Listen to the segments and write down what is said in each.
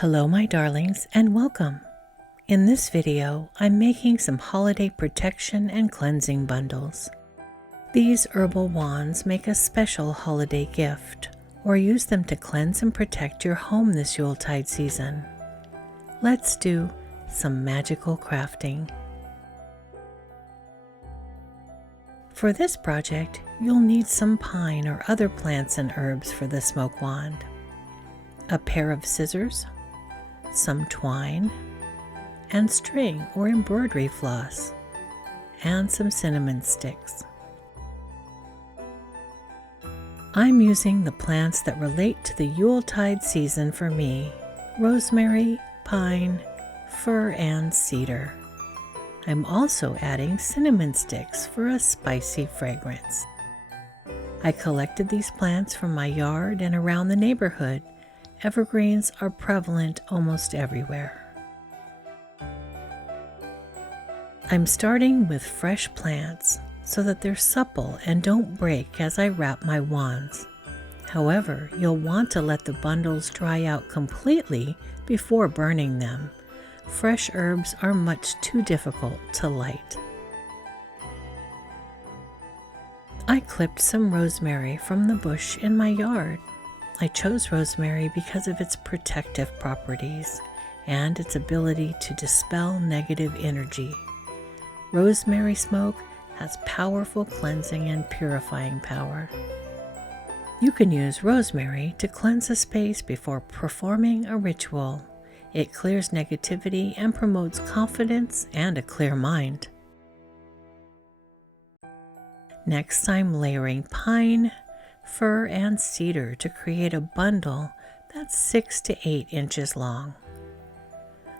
Hello my darlings and welcome. In this video, I'm making some holiday protection and cleansing bundles. These herbal wands make a special holiday gift, or use them to cleanse and protect your home this Yuletide season. Let's do some magical crafting. For this project, you'll need some pine or other plants and herbs for the smoke wand, a pair of scissors, some twine, and string or embroidery floss, and some cinnamon sticks. I'm using the plants that relate to the Yuletide season for me: rosemary, pine, fir, and cedar. I'm also adding cinnamon sticks for a spicy fragrance. I collected these plants from my yard and around the neighborhood. Evergreens are prevalent almost everywhere. I'm starting with fresh plants so that they're supple and don't break as I wrap my wands. However, you'll want to let the bundles dry out completely before burning them. Fresh herbs are much too difficult to light. I clipped some rosemary from the bush in my yard. I chose rosemary because of its protective properties and its ability to dispel negative energy. Rosemary smoke has powerful cleansing and purifying power. You can use rosemary to cleanse a space before performing a ritual. It clears negativity and promotes confidence and a clear mind. Next, I'm layering pine, fir, and cedar to create a bundle that's 6 to 8 inches long.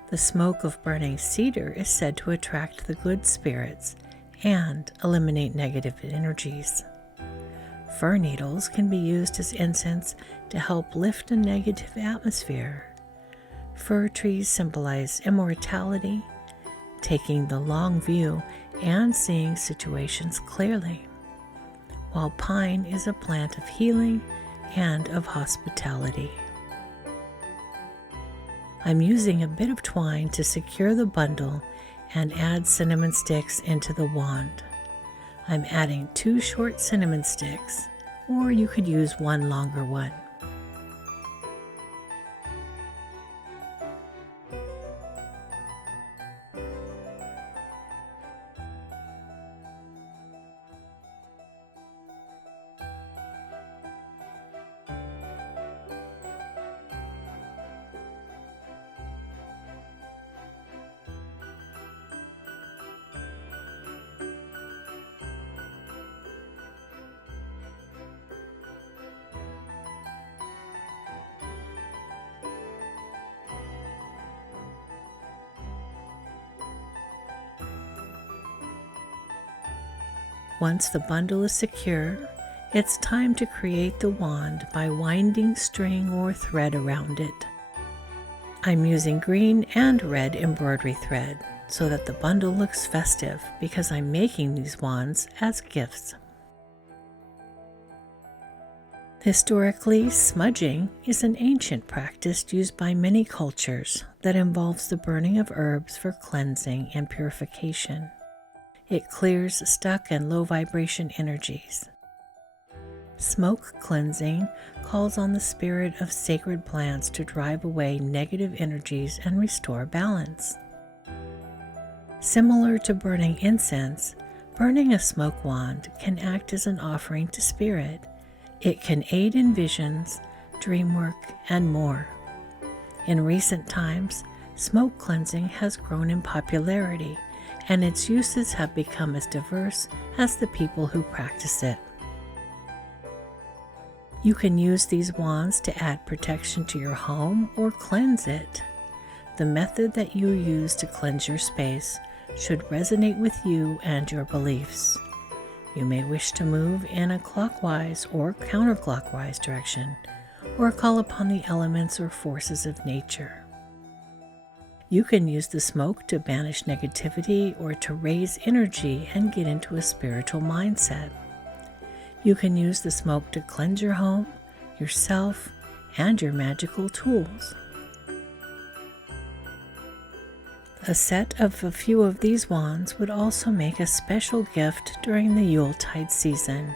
The smoke of burning cedar is said to attract the good spirits and eliminate negative energies. Fir needles can be used as incense to help lift a negative atmosphere. Fir trees symbolize immortality, taking the long view and seeing situations clearly, while pine is a plant of healing and of hospitality. I'm using a bit of twine to secure the bundle and add cinnamon sticks into the wand. I'm adding 2 short cinnamon sticks, or you could use one longer one. Once the bundle is secure, it's time to create the wand by winding string or thread around it. I'm using green and red embroidery thread so that the bundle looks festive because I'm making these wands as gifts. Historically, smudging is an ancient practice used by many cultures that involves the burning of herbs for cleansing and purification. It clears stuck and low vibration energies. Smoke cleansing calls on the spirit of sacred plants to drive away negative energies and restore balance. Similar to burning incense, burning a smoke wand can act as an offering to spirit. It can aid in visions, dream work, and more. In recent times, smoke cleansing has grown in popularity, and its uses have become as diverse as the people who practice it. You can use these wands to add protection to your home or cleanse it. The method that you use to cleanse your space should resonate with you and your beliefs. You may wish to move in a clockwise or counterclockwise direction, or call upon the elements or forces of nature. You can use the smoke to banish negativity or to raise energy and get into a spiritual mindset. You can use the smoke to cleanse your home, yourself, and your magical tools. A set of a few of these wands would also make a special gift during the Yuletide season.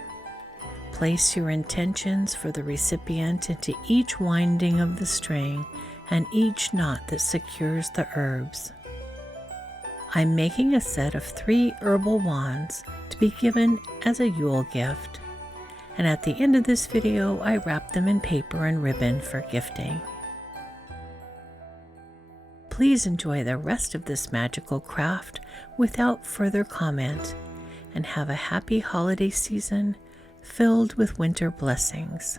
Place your intentions for the recipient into each winding of the string and each knot that secures the herbs. I'm making a set of 3 herbal wands to be given as a Yule gift, and at the end of this video I wrap them in paper and ribbon for gifting. Please enjoy the rest of this magical craft without further comment, and have a happy holiday season filled with winter blessings.